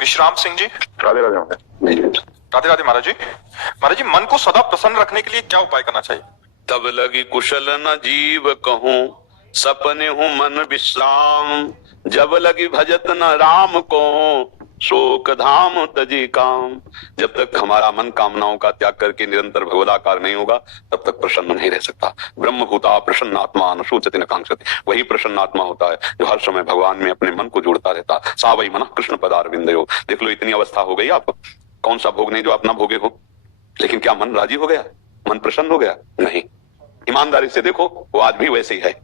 विश्राम सिंह जी। राधे राधे। राधे राधे महाराज जी। महाराज जी, मन को सदा प्रसन्न रखने के लिए क्या उपाय करना चाहिए? तब लगी कुशल न जीव कहूं, सपने हूं मन विश्राम। जब लगी भजत न राम को, शोक धाम तजी काम। जब तक हमारा मन कामनाओं का त्याग करके निरंतर भगवदाकार नहीं होगा, तब तक प्रसन्न नहीं रह सकता। ब्रह्मभूता प्रसन्न आत्मा न शोचति न कांक्षति। वही प्रसन्न आत्मा होता है जो हर समय भगवान में अपने मन को जोड़ता रहता। सा वही मन कृष्ण पदारविंदयो। देख लो, इतनी अवस्था हो गई आप, कौन सा भोग नहीं जो आप ना भोगे हो। लेकिन क्या मन राजी हो गया? मन प्रसन्न हो गया? नहीं। ईमानदारी से देखो, वो आज भी वैसे ही है।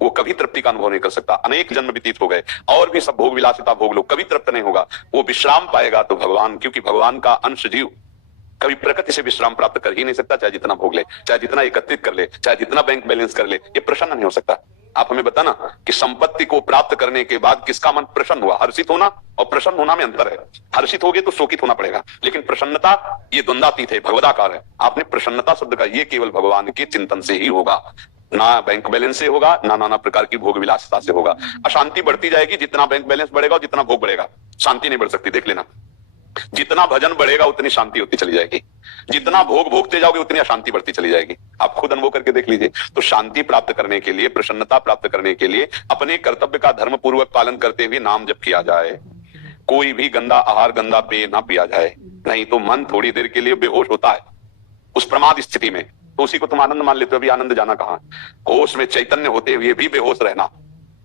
वो कभी तृप्ति का अनुभव नहीं कर सकता। अनेक जन्म व्यतीत हो गए और भी सब भोग विलासिता भोग लो, कभी तृप्त नहीं होगा। वो विश्राम पाएगा तो भगवान, क्योंकि भगवान का अंश जीव कभी प्रकृति से विश्राम प्राप्त कर ही नहीं सकता। चाहे जितना भोग ले, चाहे जितना एकत्रित कर ले, चाहे जितना बैंक बैलेंस कर ले, ये प्रसन्न नहीं हो सकता। आप हमें बताना कि संपत्ति को प्राप्त करने के बाद किसका मन प्रसन्न हुआ? हर्षित होना और प्रसन्न होना में अंतर है। हर्षित हो गए तो शोकित होना पड़ेगा, लेकिन प्रसन्नता ये द्वंद्वातीत है, भगवदाकार है। आपने प्रसन्नता शब्द का ये केवल भगवान के चिंतन से ही होगा, ना बैंक बैलेंस से होगा, ना नाना प्रकार की भोग विलासिता से होगा। अशांति बढ़ती जाएगी जितना बैंक बैलेंस बढ़ेगा और जितना भोग बढ़ेगा। शांति नहीं बढ़ सकती, देख लेना। जितना भजन बढ़ेगा उतनी शांति होती चली जाएगी, जितना भोग भोगते जाओगे उतनी अशांति बढ़ती चली जाएगी। आप खुद अनुभव करके देख लीजिए। तो शांति प्राप्त करने के लिए, प्रसन्नता प्राप्त करने के लिए अपने कर्तव्य का धर्म पूर्वक पालन करते हुए नाम जप किया जाए। कोई भी गंदा आहार, गंदा पेय ना पिया जाए, नहीं तो मन थोड़ी देर के लिए बेहोश होता है उस प्रमाद स्थिति में। तो उसी को तुम आनंद मान लेते हो। अभी आनंद जाना कहाँ? होश में चैतन्य होते हुए भी बेहोश रहना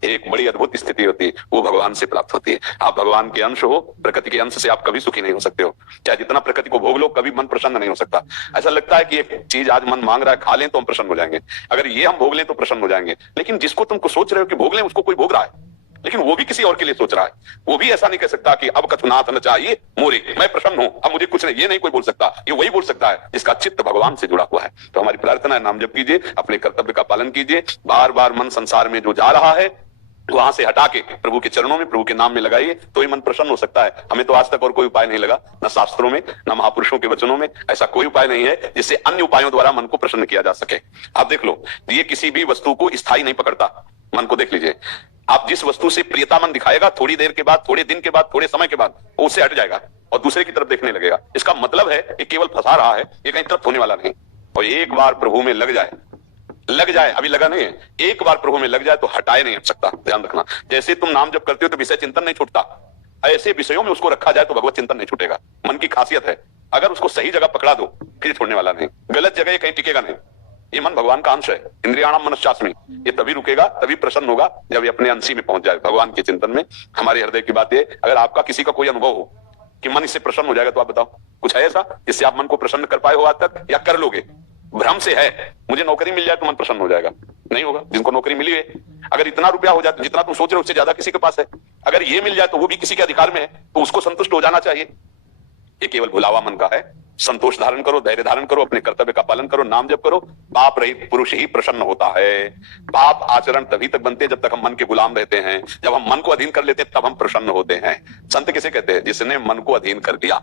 एक बड़ी अद्भुत स्थिति होती है, वो भगवान से प्राप्त होती है। आप भगवान के अंश हो, प्रकृति के अंश से आप कभी सुखी नहीं हो सकते हो। चाहे जितना प्रकृति को भोग लो, कभी मन प्रसन्न नहीं हो सकता। ऐसा लगता है कि एक चीज आज मन मांग रहा है, खा लें तो हम प्रसन्न हो जाएंगे, अगर ये हम भोग लें तो प्रसन्न हो जाएंगे। लेकिन जिसको तुमको सोच रहे हो कि भोग लें, उसको कोई भोग रहा है, लेकिन वो भी किसी और के लिए सोच रहा है। वो भी ऐसा नहीं कह सकता कि अब कथुनाथ न चाहिए मोरे, मैं प्रसन्न हूं, अब मुझे कुछ नहीं। ये नहीं कोई बोल सकता। ये वही बोल सकता है जिसका चित्त भगवान से जुड़ा हुआ है। तो हमारी प्रार्थना है, नाम जप कीजिए, अपने कर्तव्य का पालन कीजिए। बार बार मन संसार में जो जा रहा है वहां से हटा के प्रभु के चरणों में, प्रभु के नाम में लगाइए, तो ही मन प्रसन्न हो सकता है। हमें तो आज तक और कोई उपाय नहीं लगा, न शास्त्रों में, न महापुरुषों के वचनों में। ऐसा कोई उपाय नहीं है जिससे अन्य उपायों द्वारा मन को प्रसन्न किया जा सके। आप देख लो, ये किसी भी वस्तु को स्थायी नहीं पकड़ता। मन को देख लीजिए, आप जिस वस्तु से प्रियता मन दिखाएगा, थोड़ी देर के बाद, थोड़े दिन के बाद, थोड़े समय के बाद वो उससे हट जाएगा और दूसरे की तरफ देखने लगेगा। इसका मतलब है ये केवल फंसा रहा है, ये कहीं तरफ होने वाला नहीं। और एक बार प्रभु में लग जाए, अभी लगा नहीं है, एक बार प्रभु में लग जाए तो हटाए नहीं हट सकता। ध्यान रखना, जैसे तुम नाम जप करते हो तो विषय चिंतन नहीं छूटता, ऐसे विषयों में उसको रखा जाए तो भगवत चिंतन नहीं छूटेगा। मन की खासियत है, अगर उसको सही जगह पकड़ा दो फिर छोड़ने वाला नहीं, गलत जगह कहीं टिकेगा नहीं। ये मन भगवान का अंश है, इंद्रियाणाम मनश्चास्मि। ये तभी रुकेगा, तभी प्रसन्न होगा जब ये अपने अंशी में पहुंच जाए, भगवान के चिंतन में। हमारे हृदय की बात है, अगर आपका किसी का कोई अनुभव हो कि मन इससे प्रसन्न हो जाएगा, तो आप बताओ कुछ है ऐसा जिससे आप मन को प्रसन्न कर पाए हो आज तक, या कर लोगे? भ्रम से है, मुझे नौकरी मिल जाए तो मन प्रसन्न हो जाएगा, नहीं होगा। जिनको नौकरी मिली है, अगर इतना रुपया हो जाए तो जितना तुम सोच रहे हो उससे ज्यादा किसी के पास है, अगर ये मिल जाए तो वो भी किसी के अधिकार में है, तो उसको संतुष्ट हो जाना चाहिए। ये केवल भुलावा मन का है। संतोष धारण करो, धैर्य धारण करो, अपने कर्तव्य का पालन करो, नाम जप करो। पाप रहित पुरुष ही प्रसन्न होता है। पाप आचरण तभी तक बनते हैं जब तक हम मन के गुलाम रहते हैं। जब हम मन को अधीन कर लेते हैं तब हम प्रसन्न होते हैं। संत किसे कहते हैं? जिसने मन को अधीन कर दिया,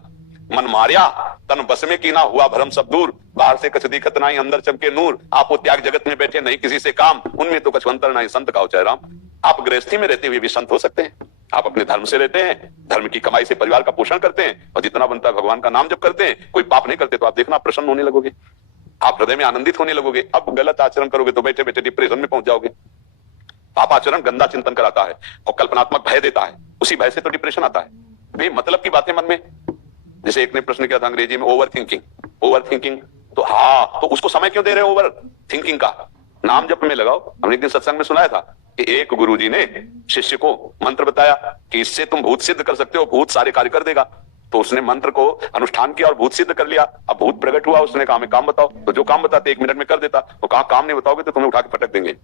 मन मारिया तन बस में कीना, हुआ भरम सब दूर। बाहर से कछ दिखत नहीं, अंदर चमके नूर। आप वो त्याग जगत में बैठे नहीं किसी से काम, उनमें तो कछ अंतर नहीं, संत का राम। आप गृहस्थी में रहते हुए भी संत हो सकते हैं। आप अपने धर्म से रहते हैं, धर्म की कमाई से परिवार का पोषण करते हैं, और जितना बनता है भगवान का नाम जप करते हैं, कोई पाप नहीं करते, तो आप देखना प्रसन्न होने लगोगे, आप हृदय में आनंदित होने लगोगे। अब गलत आचरण करोगे तो बैठे बैठे डिप्रेशन में पहुंच जाओगे। पाप आचरण गंदा चिंतन कराता है और कल्पनात्मक भय देता है, उसी भय से तो डिप्रेशन आता है। वे मतलब की बातें मन में, जैसे एक ने प्रश्न किया था अंग्रेजी में, ओवर थिंकिंग। तो हाँ, तो उसको समय क्यों दे रहे हो ओवर थिंकिंग का? नाम जप में लगाओ। हमने एक दिन सत्संग में सुनाया था कि एक गुरुजी ने शिष्य को मंत्र बताया कि इससे तुम भूत सिद्ध कर सकते हो, भूत सारे कार्य कर देगा। तो उसने मंत्र को अनुष्ठान किया और भूत सिद्ध कर लिया। अब भूत प्रकट हुआ, उसने कहा मैं काम बताओ, तो जो काम बताते 1 मिनट में कर देता। तो कहा काम नहीं बताओगे तो तुम्हें उठा के पटक देंगे।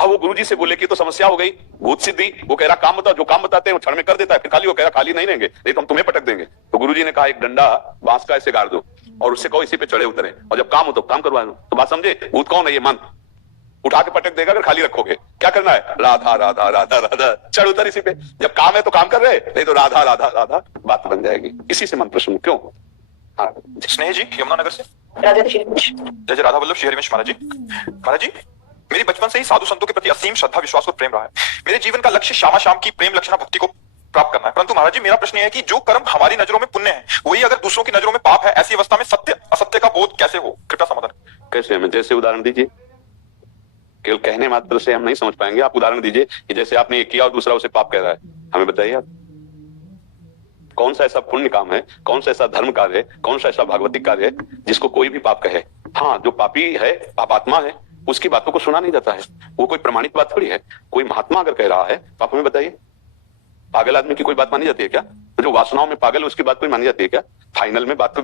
अब वो गुरुजी से बोले कि तो समस्या हो गई, भूत सिद्धि। वो कह रहा काम बताओ, जो काम बताते हैं वो क्षण में कर देता है, फिर खाली वो कह रहा खाली नहीं रहेंगे, नहीं तो हम तुम्हें पटक देंगे। तो गुरुजी ने कहा एक डंडा बांस का ऐसे गाड़ दो और उससे कहो इसी पे चढ़े उतरे, और जब काम हो तो काम करवा दो। तो बात समझे? भूत कौन है? ये मन उठा के पटक देगा अगर खाली रखोगे। क्या करना है? राधा राधा राधा राधा, चढ़ उतर इसी पे। जब काम है तो काम कर रहे, नहीं तो राधा राधा राधा, बात बन जाएगी। इसी से मन प्रसन्न क्यों? हाँ स्नेह जी यमुनानगर से। जय जय राधा वल्लभ श्री हरिवंश महाराज जी। महाराज जी, मेरी बचपन से ही साधु संतों के प्रति असीम श्रद्धा विश्वास और प्रेम रहा है। मेरे जीवन का लक्ष्य श्यामा श्याम की प्रेम लक्षणा भक्ति को प्राप्त करना है। परंतु महाराज जी मेरा प्रश्न यह है कि जो कर्म हमारी नजरों में पुण्य है वही अगर दूसरों की नजरों में पाप है, ऐसी अवस्था में सत्य असत्य का बोध कैसे हो? कृपया समाधान। कैसे हमें, जैसे उदाहरण दीजिए। केवल कहने मात्र से हम नहीं समझ पाएंगे, आप उदाहरण दीजिए कि जैसे आपने ये किया और दूसरा उसे पाप कह रहा है, हमें बताइए आप। कौन सा ऐसा पुण्य काम है, कौन सा ऐसा धर्म कार्य है, कौन सा ऐसा भागवतिक कार्य है जिसको कोई भी पाप कहे? हाँ, जो पापी है, पापात्मा है, उसकी बातों को सुना नहीं जाता है। वो कोई प्रमाणित बात थोड़ी है। कोई महात्मा अगर कह रहा है तो आप हमें बताइए, पागल आदमी की कोई बात मानी जाती है क्या? तो जो वासनाओं में पागल है उसकी बात कोई मानी जाती है क्या? फाइनल में बात तो